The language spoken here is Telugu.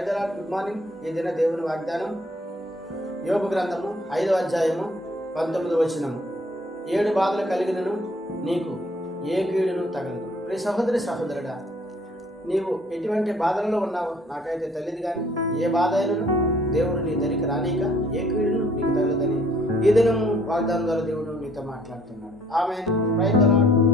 Praise the Lord. Good morning. ఈ దిన దేవుని వాగ్దానం యోబు గ్రంథము 5వ అధ్యాయము 19వ వచనము. 7 బాధలు కలిగినను నీకు ఏ కీడును తగలదు. ప్రియ సహోదరి సహోదరుడా, నీవు ఎటువంటి బాధలలో ఉన్నావో నాకైతే తెలియదు, కానీ ఏ బాధ అయినను దేవుడు నీ దరికి రానిక ఏ కీడును నీకు తగలదని ఈ దినము వాగ్దానం ద్వారా దేవుడు నీతో మాట్లాడుతున్నాడు. ఆమేన్. Praise the lord.